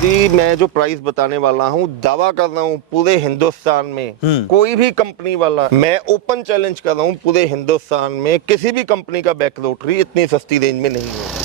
जी मैं जो प्राइस बताने वाला हूँ, दावा कर रहा हूँ पूरे हिंदुस्तान में कोई भी कंपनी वाला, मैं ओपन चैलेंज कर रहा हूँ पूरे हिंदुस्तान में किसी भी कंपनी का बैक रोटरी इतनी सस्ती रेंज में नहीं है।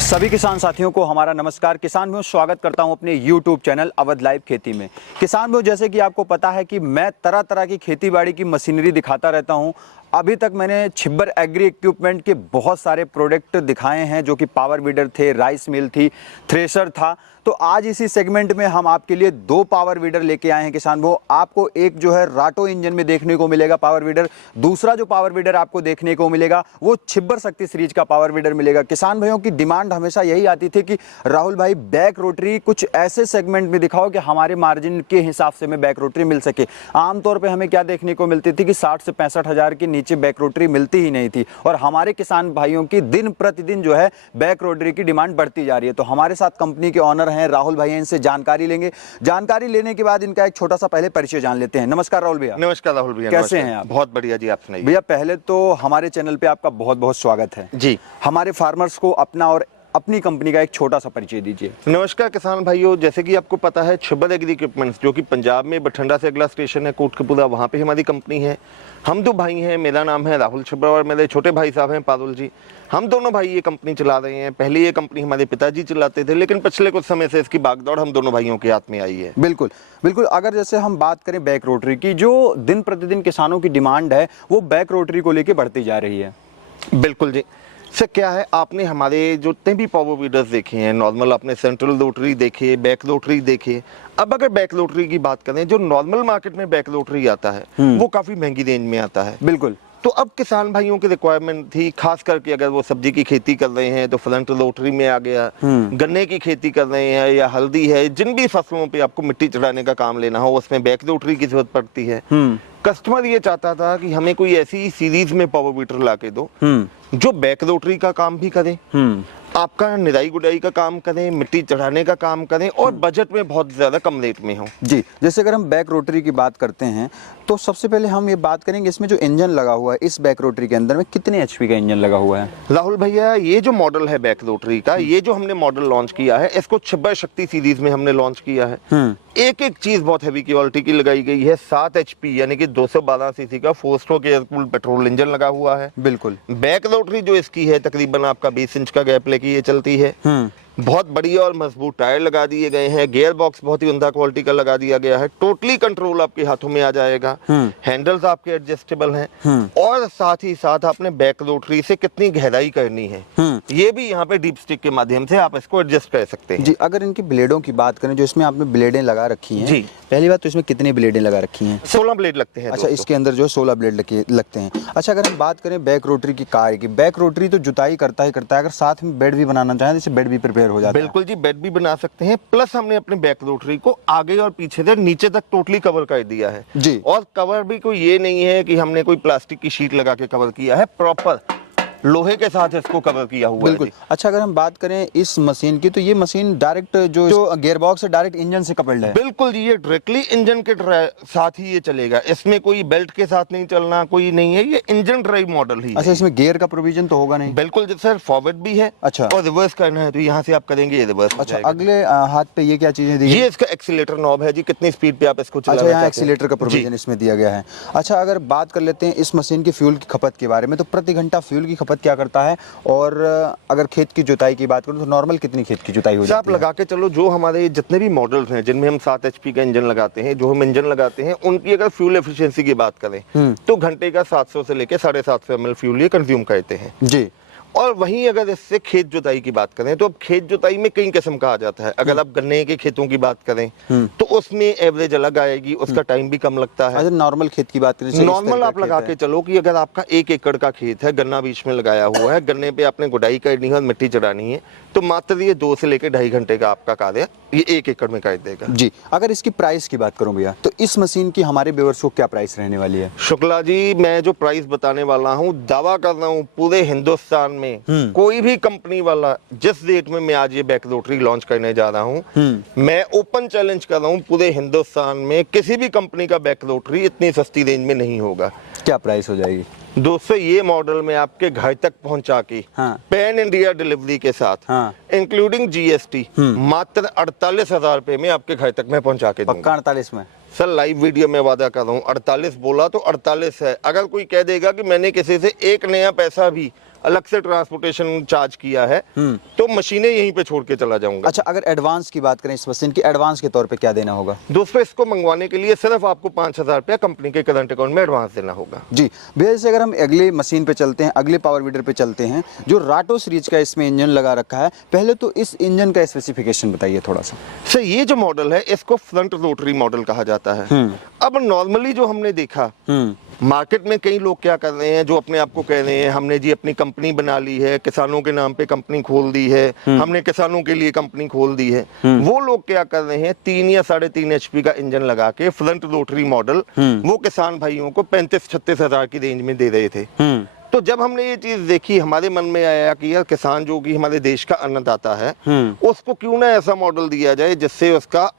सभी किसान साथियों को हमारा नमस्कार। किसान में स्वागत करता हूं अपने YouTube चैनल अवध लाइव खेती में। किसान में जैसे कि आपको पता है कि मैं तरह तरह की खेतीबाड़ी की मशीनरी दिखाता रहता हूं। अभी तक मैंने छिब्बर एग्री इक्विपमेंट के बहुत सारे प्रोडक्ट दिखाए हैं, जो कि पावर वीडर थे, राइस मिल थी, थ्रेशर था। तो आज इसी सेगमेंट में हम आपके लिए दो पावर वीडर लेके आए हैं किसान। वो आपको एक जो है राटो इंजन में देखने को मिलेगा पावर वीडर, दूसरा जो पावर वीडर आपको देखने को मिलेगा वो छिब्बर शक्ति सीरीज का पावर वीडर मिलेगा। किसान भाइयों की डिमांड हमेशा यही आती थी कि राहुल भाई बैक रोटरी कुछ ऐसे सेगमेंट में दिखाओ कि हमारे मार्जिन के हिसाब से हमें बैक रोटरी मिल सके। आमतौर पर हमें क्या देखने को मिलती थी कि 60 से 65 हज़ार के नीचे बैक रोटरी मिलती ही नहीं थी, और हमारे किसान भाइयों की दिन प्रतिदिन जो है बैक रोटरी की डिमांड बढ़ती जा रही है। तो हमारे साथ कंपनी के ऑनर हैं राहुल भाई, इनसे जानकारी लेंगे। जानकारी लेने के बाद इनका एक छोटा सा पहले परिचय जान लेते हैं। नमस्कार राहुल भैया। नमस्कार राहुल भैया, कैसे हैं आप? बहुत बढ़िया जी, आप सुनाइए। भैया पहले तो हमारे चैनल पे आपका बहुत बहुत स्वागत है जी। हमारे फार्मर्स को अपना और अपनी कंपनी का एक छोटा सा परिचय दीजिए। नमस्कार किसान भाइयों, जैसे कि आपको पता है छिब्बर एग्री इक्विपमेंट्स जो कि पंजाब में बठिंडा से अगला स्टेशन है कोटकपुरा, वहाँ पे हमारी कंपनी है। हम दो भाई हैं, मेरा नाम है राहुल छिब्बर और मेरे छोटे भाई साहब हैं पारुल जी। हम दोनों भाई ये कंपनी चला रहे हैं। पहले ये कंपनी हमारे पिताजी चलाते थे, लेकिन पिछले कुछ समय से इसकी भागदौड़ हम दोनों भाइयों के हाथ में आई है। बिल्कुल बिल्कुल। अगर जैसे हम बात करें बैक रोटरी की, जो दिन प्रतिदिन किसानों की डिमांड है वो बैक रोटरी को लेकर बढ़ती जा रही है। बिल्कुल जी। सर क्या है, आपने हमारे जो जितने भी पावर वीडर्स देखे हैं, नॉर्मल आपने सेंट्रल रोटरी देखे, बैक रोटरी देखे। अब अगर बैक रोटरी की बात करें, जो नॉर्मल मार्केट में बैक रोटरी आता है वो काफी महंगी रेंज में आता है। बिल्कुल। तो अब किसान भाइयों की रिक्वायरमेंट थी, खास करके अगर वो सब्जी की खेती कर रहे हैं तो फ्रंट रोटरी में आ गया। गन्ने की खेती कर रहे हैं या हल्दी है, जिन भी फसलों पे आपको मिट्टी चढ़ाने का काम लेना हो उसमें बैक रोटरी की जरूरत पड़ती है। कस्टमर ये चाहता था कि हमें कोई ऐसी सीरीज में पावर वीडर ला के दो जो बैक रोटरी का काम भी करे, आपका निराई गुड़ाई का काम करें, मिट्टी चढ़ाने का काम करें और बजट में बहुत ज्यादा कम रेट में हो। जी, जैसे अगर हम बैक रोटरी की बात करते हैं तो सबसे पहले हम ये बात करेंगे इसमें जो इंजन लगा हुआ है इस बैक रोटरी के अंदर में कितने एचपी का इंजन लगा हुआ है? राहुल भैया ये जो मॉडल है बैक रोटरी का, ये जो हमने मॉडल लॉन्च किया है इसको छिब्बर शक्ति सीरीज में हमने लॉन्च किया है। एक एक चीज बहुत हैवी क्वालिटी की लगाई गई है। 7 HP यानी कि 212 सीसी का 4 stroke air cooled petrol engine लगा हुआ है। बिल्कुल। बैक रोटरी जो इसकी है तकरीबन आपका 20 इंच का गैप लेके ये चलती है। बहुत बढ़िया और मजबूत टायर लगा दिए गए हैं। गियर बॉक्स बहुत ही उम्दा क्वालिटी का लगा दिया गया है। टोटली कंट्रोल आपके हाथों में आ जाएगा। हैंडल्स आपके एडजस्टेबल हैं और साथ ही साथ आपने बैक रोटरी से कितनी गहराई करनी है ये भी यहाँ पे डीप स्टिक के माध्यम से आप इसको एडजस्ट कर सकते हैं। जी, अगर इनकी ब्लेडों की बात करें, जो इसमें आपने ब्लेडें लगा रखी हैं, जी, पहली बात तो इसमें कितनी ब्लेडें लगा रखी हैं? 16 ब्लेड लगते हैं। अच्छा, इसके अंदर जो 16 ब्लेड लगते हैं। अच्छा, अगर हम बात करें बैक रोटरी की कार की, बैक रोटरी तो जुताई करता ही करता है, अगर साथ में बेड भी बनाना चाहें तो इससे बेड भी प्रिपेयर हो जाता है। बिल्कुल जी, बेड भी बना सकते हैं। प्लस हमने अपने बैक रोटरी को आगे और पीछे से नीचे तक टोटली कवर कर दिया है जी। और कवर भी कोई ये नहीं है कि हमने कोई प्लास्टिक की शीट लगा के कवर किया है, प्रॉपर लोहे के साथ इसको कवर किया हुआ है। बिल्कुल। अच्छा, अगर हम बात करें इस मशीन की, तो ये मशीन डायरेक्ट जो गियर बॉक्स है डायरेक्ट इंजन से कपल्ड है। बिल्कुल जी, ये डायरेक्टली इंजन के साथ ही ये चलेगा। इसमें कोई बेल्ट के साथ नहीं चलना, कोई नहीं है, ये इंजन ड्राइव मॉडल ही। अच्छा, इसमें गियर का प्रोविजन तो होगा नहीं? बिल्कुल सर, फॉरवर्ड भी है। अच्छा। और रिवर्स करना है तो यहाँ से आप करेंगे, ये रिवर्स। अच्छा, अगले हाथ पे ये क्या चीजें दी? ये इसका एक्सीलेटर नॉब है जी, कितनी स्पीड पे आप इसको चलाना चाहते हैं। अच्छा, यहाँ एक्सीलेटर का प्रोविजन इसमें दिया गया है। अच्छा, अगर बात कर लेते हैं इस मशीन की फ्यूल की खपत के बारे में, तो प्रति घंटा फ्यूल की खपत क्या करता है? और अगर खेत की जुताई की बात करूं तो नॉर्मल कितनी खेत की जुताई हो जाती है? आप लगा के चलो, जो हमारे जितने भी मॉडल्स हैं जिनमें हम 7 HP का इंजन लगाते हैं, जो हम इंजन लगाते हैं उनकी अगर फ्यूल एफिशिएंसी की बात करें तो घंटे का 700 से लेके 750 ml फ्यूल ये कंज्यूम करते हैं जी। और वहीं अगर इससे खेत जुताई की बात करें तो अब खेत जुताई में कई किस्म का आ जाता है। अगर आप गन्ने के खेतों की बात करें तो उसमें एवरेज अलग आएगी, उसका टाइम भी कम लगता है। नॉर्मल खेत की बात करें, नॉर्मल आप लगा के चलो कि अगर आपका 1 एकड़ का खेत है, गन्ना बीच में लगाया हुआ है, गन्ने पे आपने गुड़ाई करनी है और मिट्टी चढ़ानी है, तो मात्र ये 2 से लेकर 2.5 घंटे का आपका कार्य ये 1 एकड़ में कर देगा जी। अगर इसकी प्राइस की बात करूं भैया, तो इस मशीन की हमारे व्यूअर्स को क्या प्राइस रहने वाली है? शुक्ला जी, मैं जो प्राइस बताने वाला हूँ, दावा कर रहा हूँ पूरे हिंदुस्तान में कोई भी कंपनी वाला जिस रेट में मैं आज ये बैक रोटरी लॉन्च करने जा रहा हूँ, मैं ओपन चैलेंज कर रहा हूँ पूरे हिंदुस्तान में किसी भी कंपनी का बैक रोटरी इतनी सस्ती रेंज में नहीं होगा। क्या प्राइस हो जाएगी? दोस्तों ये मॉडल मैं आपके घर तक पहुंचा के पैन इंडिया डिलीवरी के साथ इंक्लूडिंग GST मात्र 48,000 रुपए में आपके घर तक मैं पहुंचा के दूंगा। पक्का 48 में? सर लाइव वीडियो में वादा कर रहा हूँ, 48 बोला तो 48 है। अगर कोई कह देगा कि मैंने किसी से एक नया पैसा भी अलग से ट्रांसपोर्टेशन चार्ज किया है तो मशीनें यहीं पे छोड़ के चला जाऊंगा। अच्छा, अगर एडवांस की बात करें इस मशीन की, एडवांस के तौर पे क्या देना होगा? दोस्तों इसको मंगवाने के लिए सिर्फ आपको 5,000 रुपया कंपनी के करंट अकाउंट में एडवांस देना होगा। जी भैया, जैसे अगर हम अगले मशीन पे चलते हैं, अगले पावर वीडर पे चलते हैं, जो राटो सीरीज का इसमें इंजन लगा रखा है, पहले तो इस इंजन का स्पेसिफिकेशन बताइए थोड़ा सा। सर ये जो मॉडल है इसको फ्रंट रोटरी मॉडल कहा जाता है। अब नॉर्मली जो हमने देखा मार्केट में कई लोग क्या कर रहे हैं, जो अपने आप को कह रहे हैं हमने जी अपनी कंपनी बना ली है, किसानों के नाम पे कंपनी खोल दी है, हमने किसानों के लिए कंपनी खोल दी है। वो लोग क्या कर रहे हैं 3 या 3.5 HP का इंजन लगा के फ्रंट रोटरी मॉडल वो किसान भाइयों को 35-36 हजार की रेंज में दे रहे थे। तो जब हमने ये चीज देखी हमारे मन में आया कि यार किसान जो कि हमारे देश का अन्नदाता है उसको क्यों ना ऐसा मॉडल दिया जाए जिससे उसका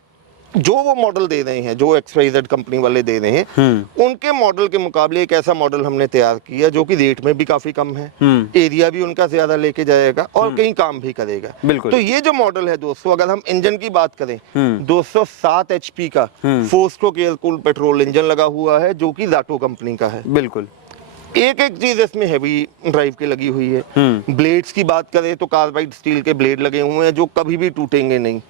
जो वो मॉडल दे रहे हैं, जो XYZ कंपनी वाले दे रहे हैं उनके मॉडल के मुकाबले एक ऐसा मॉडल हमने तैयार किया जो कि रेट में भी काफी कम है, एरिया भी उनका ज्यादा लेके जाएगा और कहीं काम भी करेगा। बिल्कुल। तो ये जो मॉडल है दोस्तों, अगर हम इंजन की बात करें 207 HP का 4 stroke air cooled petrol engine लगा हुआ है जो कि राटो कंपनी का है। बिल्कुल। एक एक चीज इसमें हैवी ड्राइव की लगी हुई है। ब्लेड्स की बात करें तो कार्बाइड स्टील के ब्लेड लगे हुए हैं जो कभी भी टूटेंगे नहीं।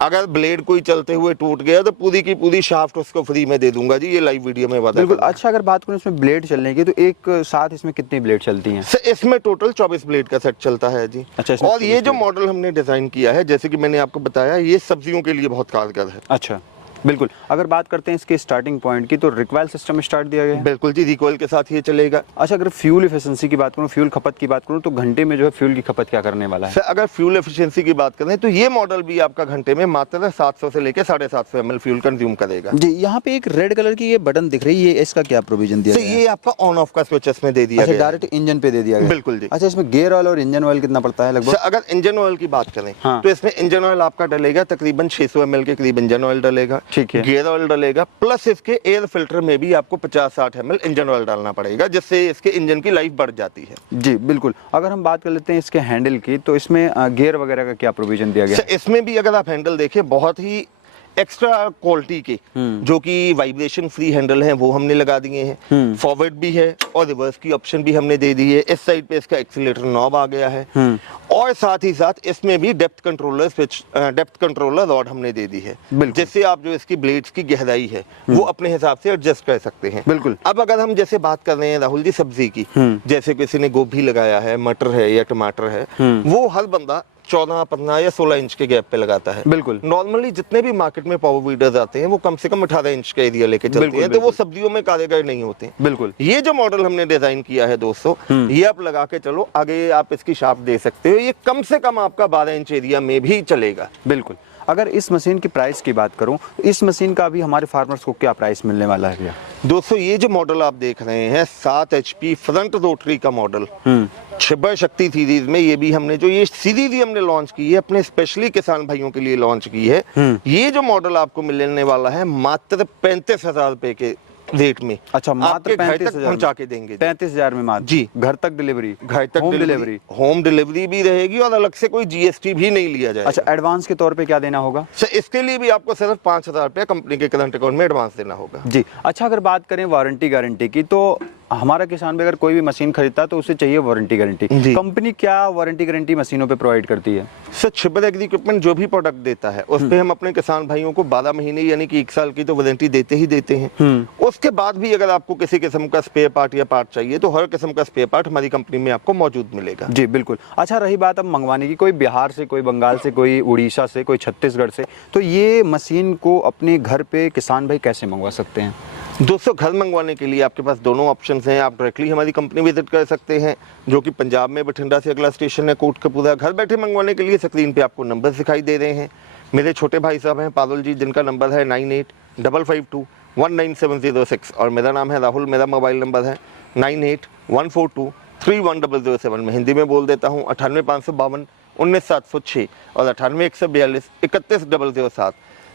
अगर ब्लेड कोई चलते हुए टूट गया तो पूरी की पूरी शाफ्ट उसको फ्री में दे दूंगा जी, ये लाइव वीडियो में वादा। बिल्कुल। अच्छा, अगर बात करें इसमें ब्लेड चलने की तो एक साथ इसमें कितनी ब्लेड चलती हैं? इसमें टोटल 24 ब्लेड का सेट चलता है जी। अच्छा, और ये जो मॉडल हमने डिजाइन किया है जैसे कि मैंने आपको बताया ये सब्जियों के लिए बहुत कारगर है। अच्छा, बिल्कुल। अगर बात करते हैं इसके स्टार्टिंग पॉइंट की तो रिकॉइल सिस्टम स्टार्ट दिया गया है? बिल्कुल जी, रिकॉइल के साथ ये चलेगा। अच्छा, अगर फ्यूल एफिशिएंसी की बात करूं, फ्यूल खपत की बात करूं तो घंटे में जो है फ्यूल की खपत क्या करने वाला है? सर अगर फ्यूल एफिशिएंसी की बात करें तो ये मॉडल भी आपका घंटे में मात्र 700 से लेकर 750 ml फ्यूल कंज्यूम करेगा जी। यहाँ पे एक रेड कलर की ये बटन दिख रही है, इसका क्या प्रोविजन दिया गया है? ये आपका ऑन ऑफ का स्विच इसमें दे दिया अच्छा, गया है। डायरेक्ट इंजन पे दे दिया गया? बिल्कुल जी। अच्छा, इसमें गियर ऑयल और इंजन ऑयल कितना पड़ता है लगभग? अगर इंजन ऑयल की बात करें तो इसमें इंजन ऑयल आपका डलेगा तकरीबन 600 ml के करीब इंजन ऑयल डलेगा। ठीक है। गियर ऑयल डलेगा प्लस इसके एयर फिल्टर में भी आपको 50-60 ml इंजन ऑयल डालना पड़ेगा जिससे इसके इंजन की लाइफ बढ़ जाती है। जी बिल्कुल। अगर हम बात कर लेते हैं इसके हैंडल की तो इसमें गियर वगैरह का क्या प्रोविजन दिया गया है? इसमें भी अगर आप हैंडल देखें बहुत ही एक्स्ट्रा क्वालिटी के जो कि वाइब्रेशन फ्री हैंडल हैं वो हमने लगा दिए हैं। फॉरवर्ड भी है और रिवर्स की ऑप्शन भी हमने दे दी है। इस साइड पे इसका एक्सीलरेटर नॉब आ गया है और साथ ही साथ इसमें भी depth controller switch, depth controller rod हमने दे दी है जिससे आप जो इसकी ब्लेड्स की गहराई है वो अपने हिसाब से एडजस्ट कर सकते हैं। बिल्कुल। अब अगर हम जैसे बात कर रहे हैं राहुल जी सब्जी की, जैसे किसी ने गोभी लगाया है, मटर है या टमाटर है, वो हर बंदा 14, 15 या 16 इंच के गैप पे लगाता है। बिल्कुल। नॉर्मली जितने भी मार्केट में पावर वीडर्स आते हैं वो कम से कम 18 इंच का एरिया लेके चलते हैं, तो वो सब्जियों में कारगर नहीं होते। बिल्कुल। ये जो मॉडल हमने डिजाइन किया है दोस्तों, ये आप लगा के चलो, आगे आप इसकी शाफ्ट दे सकते हो, ये कम से कम आपका 12 इंच एरिया में भी चलेगा। बिल्कुल। अगर इस मशीन की प्राइस की बात करूं, इस मशीन का भी हमारे फार्मर्स को क्या प्राइस मिलने वाला है भैया? दोस्तों ये जो मॉडल आप देख रहे हैं 7 HP फ्रंट रोटरी का मॉडल, छिब्बर शक्ति सीरीज में ये भी हमने जो ये सीरीज हमने लॉन्च की है अपने स्पेशली किसान भाइयों के लिए लॉन्च की है। ये जो मॉडल आपको मिलने वाला है मात्र 35,000 रुपए के रेट में। अच्छा, मात्र 35,000 पहुंचा के देंगे। 35,000 में मात्र? जी। घर तक डिलीवरी? घर तक डिलीवरी, होम डिलीवरी भी रहेगी और अलग से कोई GST भी नहीं लिया जाएगा। अच्छा, एडवांस के तौर पे क्या देना होगा? सर इसके लिए भी आपको सिर्फ 5,000 रुपया कंपनी के करंट अकाउंट में एडवांस देना होगा जी। अच्छा, अगर बात करें वारंटी गारंटी की तो हमारा किसान भी अगर कोई भी मशीन खरीदता है तो उसे चाहिए वारंटी गारंटी। कंपनी क्या वारंटी गारंटी मशीनों पे प्रोवाइड करती है? सर छिब्बर एग्री इक्विपमेंट जो भी प्रोडक्ट देता है उस पे हम अपने किसान भाइयों को 12 महीने यानी कि 1 साल की तो वारंटी देते ही देते हैं। उसके बाद भी अगर आपको किसी किस्म का स्पेयर पार्ट या पार्ट चाहिए तो हर किस्म का स्पेयर पार्ट हमारी कंपनी में आपको मौजूद मिलेगा। जी बिल्कुल। अच्छा, रही बात अब मंगवाने की, कोई बिहार से, कोई बंगाल से, कोई उड़ीसा से, कोई छत्तीसगढ़ से, तो ये मशीन को अपने घर पे किसान भाई कैसे मंगवा सकते हैं? दोस्तों घर मंगवाने के लिए आपके पास दोनों ऑप्शंस हैं। आप डायरेक्टली हमारी कंपनी विजिट कर सकते हैं जो कि पंजाब में बठिंडा से अगला स्टेशन है कोटकपूरा। घर बैठे मंगवाने के लिए स्क्रीन पे आपको नंबर दिखाई दे रहे हैं। मेरे छोटे भाई साहब हैं पारुल जी, जिनका नंबर है 9855219706 और मेरा नाम है राहुल। मेरा मोबाइल नंबर है 981423 31007 में हिंदी में बोल देता हूँ 98,552 19,706 और 98,142 31,007।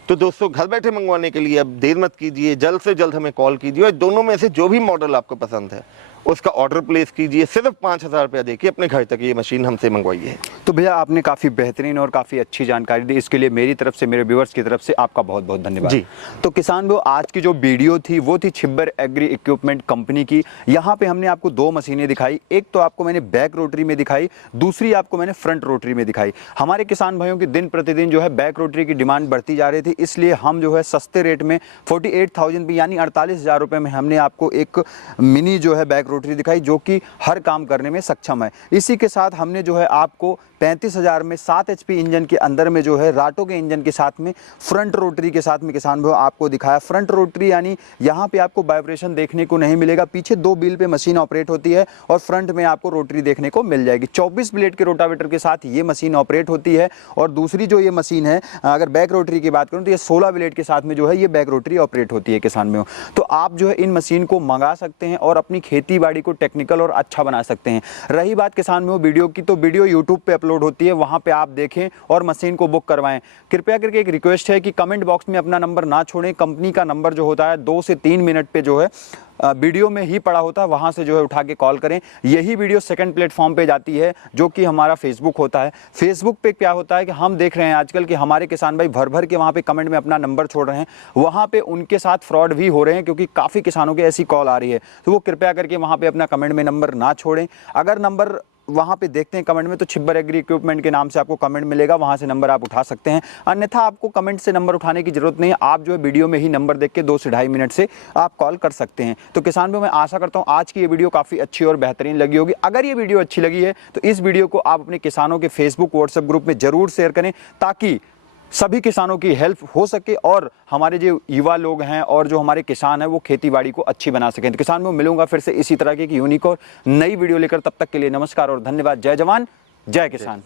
तो दोस्तों घर बैठे मंगवाने के लिए अब देर मत कीजिए, जल्द से जल्द हमें कॉल कीजिए और दोनों में से जो भी मॉडल आपको पसंद है उसका ऑर्डर प्लेस कीजिए। सिर्फ 5,000 रुपया देके अपने घर तक ये मशीन हमसे मंगवाइए। तो भैया आपने काफ़ी बेहतरीन और काफ़ी अच्छी जानकारी दी, इसके लिए मेरी तरफ से, मेरे व्यूअर्स की तरफ से आपका बहुत बहुत धन्यवाद जी। तो किसान भाइयों, आज की जो वीडियो थी वो थी छिब्बर एग्री इक्विपमेंट कंपनी की। यहाँ पे हमने आपको दो मशीनें दिखाई, एक तो आपको मैंने बैक रोटरी में दिखाई, दूसरी आपको मैंने फ्रंट रोटरी में दिखाई। हमारे किसान भाइयों की दिन प्रतिदिन जो है बैक रोटरी की डिमांड बढ़ती जा रही थी, इसलिए हम जो है सस्ते रेट में 48,000 पे यानी 48,000 रुपये में हमने आपको एक मिनी जो है बैक रोटरी दिखाई जो कि हर काम करने में सक्षम है। इसी के साथ हमने जो है आपको 35,000 में 7 HP इंजन के अंदर में जो है राटो के इंजन के साथ में फ्रंट रोटरी के साथ में किसान भाइयों आपको दिखाया। फ्रंट रोटरी यानी यहाँ पे आपको वाइब्रेशन देखने को नहीं मिलेगा, पीछे 2 व्हील पे मशीन ऑपरेट होती है और फ्रंट में आपको रोटरी देखने को मिल जाएगी। 24 ब्लेड के रोटावेटर के साथ ये मशीन ऑपरेट होती है और दूसरी जो ये मशीन है, अगर बैक रोटरी की बात करूँ तो ये 16 ब्लेड के साथ में जो है ये बैक रोटरी ऑपरेट होती है किसान भाइयों। तो आप जो है इन मशीन को मंगा सकते हैं और अपनी खेती बाड़ी को टेक्निकल और अच्छा बना सकते हैं। रही बात किसान भाइयों वीडियो की, तो वीडियो यूट्यूब पे अपलोड होती है, वहां पे आप देखें और मशीन को बुक करवाएं। कृपया करके एक रिक्वेस्ट है कि कमेंट बॉक्स में अपना नंबर ना छोड़ें। कंपनी का नंबर जो होता है 2 से 3 मिनट पे जो है वीडियो में ही पड़ा होता है, वहां से जो है उठा के कॉल करें। यही वीडियो सेकंड प्लेटफॉर्म पे जाती है जो कि हमारा फेसबुक होता है। फेसबुक पे क्या होता है कि हम देख रहे हैं आजकल कि हमारे किसान भाई भर भर के वहां पे कमेंट में अपना नंबर छोड़ रहे हैं, वहां पे उनके साथ फ्रॉड भी हो रहे हैं क्योंकि काफ़ी किसानों की ऐसी कॉल आ रही है। तो वो कृपया करके वहां पे अपना कमेंट में नंबर ना छोड़ें। अगर नंबर वहां पे देखते हैं कमेंट में तो छिब्बर एग्री इक्विपमेंट के नाम से आपको कमेंट मिलेगा, वहां से नंबर आप उठा सकते हैं। अन्यथा आपको कमेंट से नंबर उठाने की जरूरत नहीं है, आप जो है वीडियो में ही नंबर देख के 2 से 2.5 मिनट से आप कॉल कर सकते हैं। तो किसान भाई मैं आशा करता हूं आज की ये वीडियो काफ़ी अच्छी और बेहतरीन लगी होगी। अगर ये वीडियो अच्छी लगी है तो इस वीडियो को आप अपने किसानों के फेसबुक व्हाट्सएप ग्रुप में जरूर शेयर करें ताकि सभी किसानों की हेल्प हो सके और हमारे जो युवा लोग हैं और जो हमारे किसान हैं वो खेती बाड़ी को अच्छी बना सकें। तो किसान में मिलूंगा फिर से इसी तरह की यूनिक और नई वीडियो लेकर, तब तक के लिए नमस्कार और धन्यवाद। जय जवान जय किसान।